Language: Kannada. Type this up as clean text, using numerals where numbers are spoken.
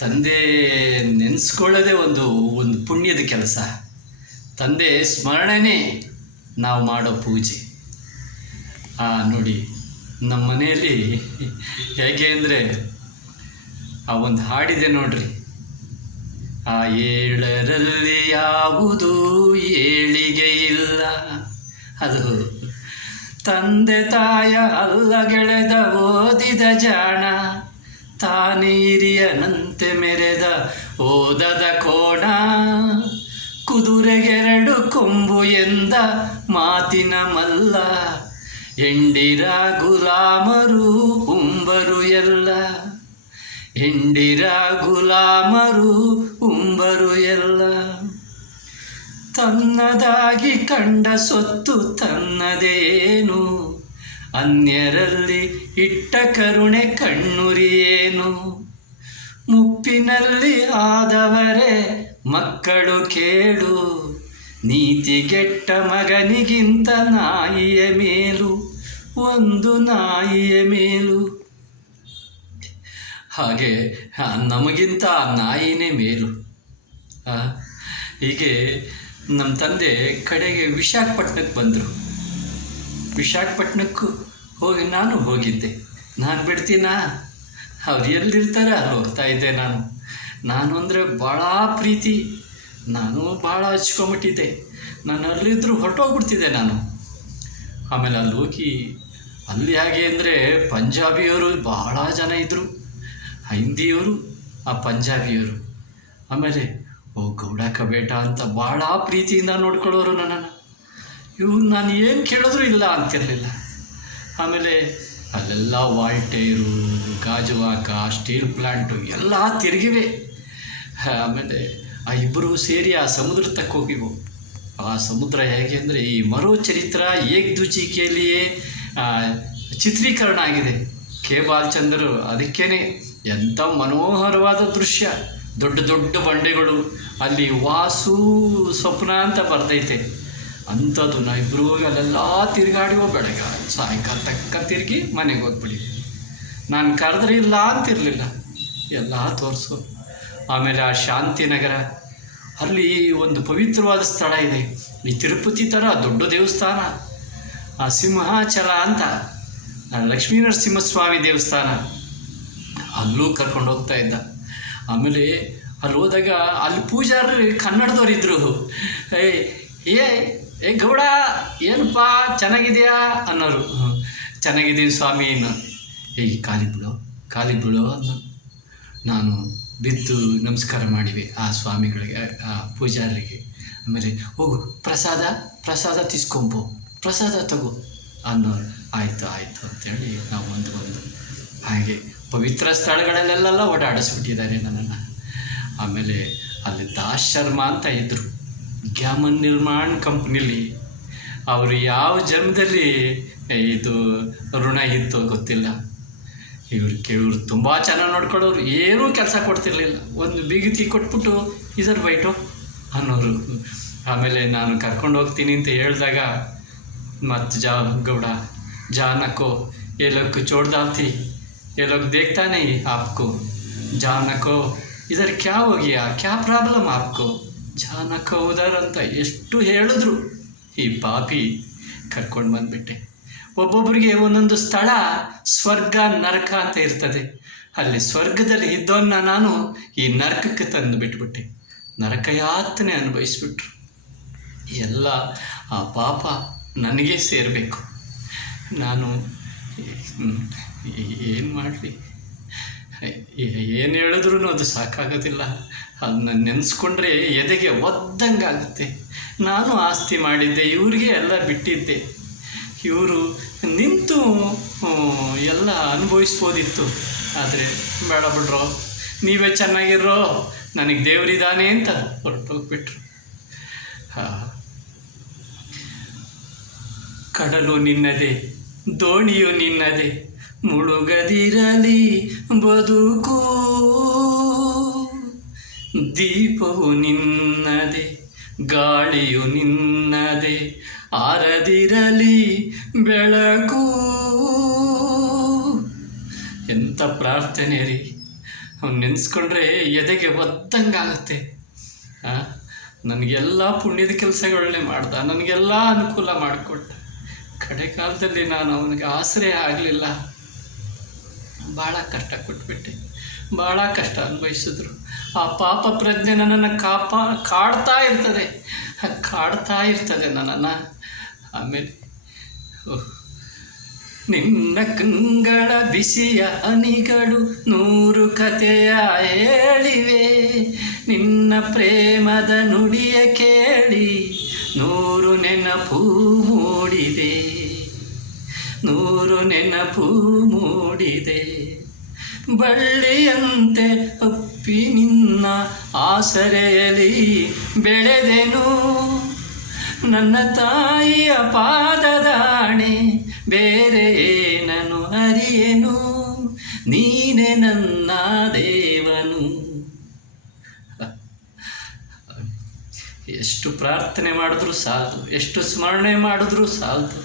ತಂದೆ ನೆನೆಸ್ಕೊಳ್ಳೋದೇ ಒಂದು ಒಂದು ಪುಣ್ಯದ ಕೆಲಸ. ತಂದೆ ಸ್ಮರಣೆನೇ ನಾವು ಮಾಡೋ ಪೂಜೆ. ನೋಡಿ, ನಮ್ಮ ಮನೆಯಲ್ಲಿ ಹೇಗೆ ಅಂದರೆ ಆ ಒಂದು ಹಾಡಿದೆ ನೋಡ್ರಿ, ಆ ಏಳರಲ್ಲಿ ಯಾವುದು ಏಳಿಗೆ ಇಲ್ಲ. ಅದು ತಂದೆ ತಾಯ ಅಲ್ಲ ಗೆಳೆದ ಓದಿದ ಜಾಣ, ತಾನೇ ಹಿರಿಯನಂತೆ ಮೆರೆದ ಓದದ ಕೋಣ, ಕುದುರೆಗೆರಡು ಕೊಂಬು ಎಂದ ಮಾತಿನ ಮಲ್ಲ, ಎಂಡಿರ ಗುಲಾಮರು ಉಂಬರು ಎಲ್ಲ, ಎಂಡಿರ ಗುಲಾಮರು ಉಂಬರು ಎಲ್ಲ. ತನ್ನದಾಗಿ ಕಂಡ ಸೊತ್ತು ತನ್ನದೇನು, ಅನ್ಯರಲ್ಲಿ ಇಟ್ಟ ಕರುಣೆ ಕಣ್ಣುರಿಯೇನು, ಮುಪ್ಪಿನಲ್ಲಿ ಆದವರೇ ಮಕ್ಕಳು ಕೇಳು, ನೀತಿಗೆಟ್ಟ ಮಗನಿಗಿಂತ ನಾಯಿಯ ಮೇಲು, ಒಂದು ನಾಯಿಯ ಮೇಲು. ಹಾಗೆ ನಮಗಿಂತ ಆ ನಾಯಿನೇ ಮೇಲು. ಹೀಗೆ ನಮ್ಮ ತಂದೆ ಕಡೆಗೆ ವಿಶಾಖಪಟ್ಟಣಕ್ಕೆ ಬಂದರು. ವಿಶಾಖಪಟ್ಟಣಕ್ಕೂ ನಾನು ಹೋಗಿದ್ದೆ. ನಾನು ಬಿಡ್ತೀನಾ? ಅವ್ರು ಎಲ್ಲಿರ್ತಾರೆ ಅಲ್ಲಿ ಹೋಗ್ತಾ ಇದ್ದೆ. ನಾನು ಅಂದರೆ ಭಾಳ ಪ್ರೀತಿ, ನಾನು ಭಾಳ ಹಚ್ಕೊಂಬಿಟ್ಟಿದ್ದೆ. ನಾನು ಅಲ್ಲಿದ್ದರೂ ಹೊರಟೋಗ್ಬಿಡ್ತಿದ್ದೆ ನಾನು. ಆಮೇಲೆ ಅಲ್ಲಿ ಹೋಗಿ ಅಲ್ಲಿ ಹೇಗೆ ಅಂದರೆ ಪಂಜಾಬಿಯವರು ಭಾಳ ಜನ ಇದ್ದರು, ಹಿಂದಿಯವರು, ಆ ಪಂಜಾಬಿಯವರು. ಆಮೇಲೆ ಗೌಡ ಕಬೇಟ ಅಂತ ಭಾಳ ಪ್ರೀತಿಯಿಂದ ನೋಡ್ಕೊಳ್ಳೋರು ನನ್ನನ್ನು. ಇವ್ರು ನಾನು ಏನು ಕೇಳಿದ್ರೂ ಇಲ್ಲ ಅಂತಿರಲಿಲ್ಲ. ಆಮೇಲೆ ಅಲ್ಲೆಲ್ಲ ವಾಲ್ಟೇರು, ಗಾಜುವಾಕ, ಸ್ಟೀಲ್ ಪ್ಲ್ಯಾಂಟು ಎಲ್ಲ ತಿರುಗಿವೆ. ಆಮೇಲೆ ಆ ಇಬ್ಬರು ಸೇರಿ ಆ ಸಮುದ್ರ ತಕ್ಕ ಹೋಗಿವು. ಆ ಸಮುದ್ರ ಹೇಗೆ ಅಂದರೆ ಈ ಮರೋ ಚರಿತ್ರ ಏಕ್ ದುಚಿಕೆಯಲ್ಲಿಯೇ ಚಿತ್ರೀಕರಣ ಆಗಿದೆ. ಕೆ ಬಾಲಚಂದರು ಅದಕ್ಕೇ ಎಂಥ ಮನೋಹರವಾದ ದೃಶ್ಯ. ದೊಡ್ಡ ದೊಡ್ಡ ಬಂಡೆಗಳು, ಅಲ್ಲಿ ವಾಸು ಸ್ವಪ್ನ ಅಂತ ಬರ್ತೈತೆ. ಅಂಥದ್ದು ನಾವಿಬ್ಬರು ಹೋಗಿ ಅಲ್ಲೆಲ್ಲ ತಿರುಗಾಡಿವೋ. ಬೆಳಗ್ಗೆ ಸಾಯಂಕಾಲ ತಕ್ಕ ತಿರುಗಿ ಮನೆಗೆ ಹೋಗ್ಬಿಡಿ. ನಾನು ಕರೆದ್ರೆ ಇಲ್ಲ ಅಂತಿರಲಿಲ್ಲ, ಎಲ್ಲ ತೋರಿಸು. ಆಮೇಲೆ ಆ ಶಾಂತಿನಗರ, ಅಲ್ಲಿ ಒಂದು ಪವಿತ್ರವಾದ ಸ್ಥಳ ಇದೆ. ಈ ತಿರುಪತಿ ಥರ ದೊಡ್ಡ ದೇವಸ್ಥಾನ, ಆ ಸಿಂಹಾಚಲ ಅಂತ, ಲಕ್ಷ್ಮೀ ನರಸಿಂಹಸ್ವಾಮಿ ದೇವಸ್ಥಾನ, ಅಲ್ಲೂ ಕರ್ಕೊಂಡು ಹೋಗ್ತಾ ಇದ್ದ. ಆಮೇಲೆ ಅಲ್ಲಿ ಹೋದಾಗ ಅಲ್ಲಿ ಪೂಜಾರಿ ಕನ್ನಡದವರಿದ್ದರು. ಏ ಗೌಡ ಏನಪ್ಪ ಚೆನ್ನಾಗಿದೆಯಾ ಅನ್ನೋರು. ಚೆನ್ನಾಗಿದ್ದೀನಿ ಸ್ವಾಮಿ ಅನ್ನೋ. ಕಾಲಿ ಬಿಡು ಅನ್ನೋ. ನಾನು ಬಿದ್ದು ನಮಸ್ಕಾರ ಮಾಡಿವೆ ಆ ಸ್ವಾಮಿಗಳಿಗೆ, ಆ ಪೂಜಾರಿಗೆ. ಆಮೇಲೆ ಹೋಗು ಪ್ರಸಾದ ತಿಸ್ಕೊಂಬು, ಪ್ರಸಾದ ತಗೋ ಅನ್ನೋರು. ಆಯಿತು ಅಂತೇಳಿ ನಾವು ಬಂದು ಹಾಗೆ ಪವಿತ್ರ ಸ್ಥಳಗಳಲ್ಲೆಲ್ಲ ಓಡಾಡಿಸ್ಬಿಟ್ಟಿದ್ದಾರೆ ನನ್ನನ್ನು. ಆಮೇಲೆ ಅಲ್ಲಿ ದಾಸ್ ಶರ್ಮಾ ಅಂತ ಇದ್ದರು, ಗ್ಯಾಮನ್ ನಿರ್ಮಾಣ ಕಂಪ್ನಿಲಿ. ಅವರು ಯಾವ ಜನ್ಮದಲ್ಲಿ ಇದು ಋಣ ಇತ್ತು ಗೊತ್ತಿಲ್ಲ. ಇವರು ತುಂಬ ಚೆನ್ನಾಗಿ ನೋಡ್ಕೊಳ್ಳೋರು, ಏನೂ ಕೆಲಸ ಕೊಡ್ತಿರ್ಲಿಲ್ಲ. ಒಂದು ಬಿಗಿತಿ ಕೊಟ್ಬಿಟ್ಟು ಇದರ ಬೈಟು ಅನ್ನೋರು. ಆಮೇಲೆ ನಾನು ಕರ್ಕೊಂಡು ಹೋಗ್ತೀನಿ ಅಂತ ಹೇಳಿದಾಗ ಮತ್ತು ಗೌಡ ಜಾನಕ್ಕೋ ये लोग छोड़ डालती, ये लोग देखता नहीं आपको, ಜಾನಕ್ಕೋ ಇದರ ಕ್ಯಾ ಹೋಗಿಯಾ, ಕ್ಯಾ ಪ್ರಾಬ್ಲಮ್ ಆಪ್ಕೋ, ಜಾನಕ್ಕೋ ಉದರ್ ಅಂತ ಎಷ್ಟು ಹೇಳಿದ್ರು. ಈ ಪಾಪಿ ಕರ್ಕೊಂಡು ಬಂದುಬಿಟ್ಟೆ. ಒಬ್ಬೊಬ್ಬರಿಗೆ ಒಂದೊಂದು ಸ್ಥಳ ಸ್ವರ್ಗ ನರಕ ಅಂತ ಇರ್ತದೆ. ಅಲ್ಲಿ ಸ್ವರ್ಗದಲ್ಲಿ ಇದ್ದವನ್ನ ನಾನು ಈ ನರಕಕ್ಕೆ ತಂದು ಬಿಟ್ಬಿಟ್ಟೆ. ನರಕ ಯಾತನೆ ಅನುಭವಿಸ್ಬಿಟ್ರು. ಎಲ್ಲ ಆ ಪಾಪ ನನಗೆ ಸೇರಬೇಕು. ನಾನು ಏನು ಮಾಡಲಿ, ಏನು ಹೇಳಿದ್ರೂ ಅದು ಸಾಕಾಗೋದಿಲ್ಲ. ಅದನ್ನ ನೆನೆಸ್ಕೊಂಡ್ರೆ ಎದೆಗೆ ಒದ್ದಂಗಾಗುತ್ತೆ. ನಾನು ಆಸ್ತಿ ಮಾಡಿದ್ದೆ, ಇವ್ರಿಗೆ ಎಲ್ಲ ಬಿಟ್ಟಿದ್ದೆ. ಇವರು ನಿಂತು ಎಲ್ಲ ಅನುಭವಿಸ್ಬೋದಿತ್ತು. ಆದರೆ ಬೇಡ ಬಿಡ್ರೋ, ನೀವೇ ಚೆನ್ನಾಗಿರೋ, ನನಗೆ ದೇವರಿದ್ದಾನೆ ಅಂತ ಹೊರಟೋಗ್ಬಿಟ್ರು. ಕಡಲು ನಿನ್ನದೇ, ದೋಣಿಯು ನಿನ್ನದೇ, ಮುಳುಗದಿರಲಿ ಬದುಕು, ದೀಪವು ನಿನ್ನದೇ, ಗಾಳಿಯು ನಿನ್ನದೇ, ಆರದಿರಲಿ ಬೆಳಕು. ಎಂಥ ಪ್ರಾರ್ಥನೆ ರೀ! ಅವ್ನು ನೆನೆಸ್ಕೊಂಡ್ರೆ ಎದೆಗೆ ಒದ್ದಂಗಾಗುತ್ತೆ. ನನಗೆಲ್ಲ ಪುಣ್ಯದ ಕೆಲಸಗಳನ್ನೇ ಮಾಡ್ದ, ನನಗೆಲ್ಲ ಅನುಕೂಲ ಮಾಡಿಕೊಟ್ಟ. ಕಡೆ ಕಾಲದಲ್ಲಿ ನಾನು ಅವನಿಗೆ ಆಸರೆ ಆಗಲಿಲ್ಲ. ಭಾಳ ಕಷ್ಟ ಕೊಟ್ಬಿಟ್ಟೆ, ಭಾಳ ಕಷ್ಟ ಅನುಭವಿಸಿದ್ರು. ಆ ಪಾಪ ಪ್ರಜ್ಞೆ ನನ್ನನ್ನು ಕಾಡ್ತಾ ಇರ್ತದೆ ನನ್ನನ್ನು. ಆಮೇಲೆ ನಿನ್ನ ಕಂಗಳ ಬಿಸಿಯ ಹನಿಗಳು 100 ಕಥೆಯ ಹೇಳಿವೆ, ನಿನ್ನ ಪ್ರೇಮದ ನುಡಿಯ ಕೇಳಿ 100 ನೆನಪು ಮೂಡಿದೆ, 100 ನೆನಪು ಮೂಡಿದೆ. ಬಳ್ಳಿಯಂತೆ ಅಪ್ಪಿ ನಿನ್ನ ಆಸರೆಯಲ್ಲಿ ಬೆಳೆದೆನು, ನನ್ನ ತಾಯಿಯ ಪಾದದಾಣೆ ಬೇರೆ ಏನನು ಅರಿಯೆನು, ನೀನೆ ನನ್ನ ದೇವನು. ಎಷ್ಟು ಪ್ರಾರ್ಥನೆ ಮಾಡಿದ್ರೂ ಸಾಲದು, ಎಷ್ಟು ಸ್ಮರಣೆ ಮಾಡಿದ್ರೂ ಸಾಲದು.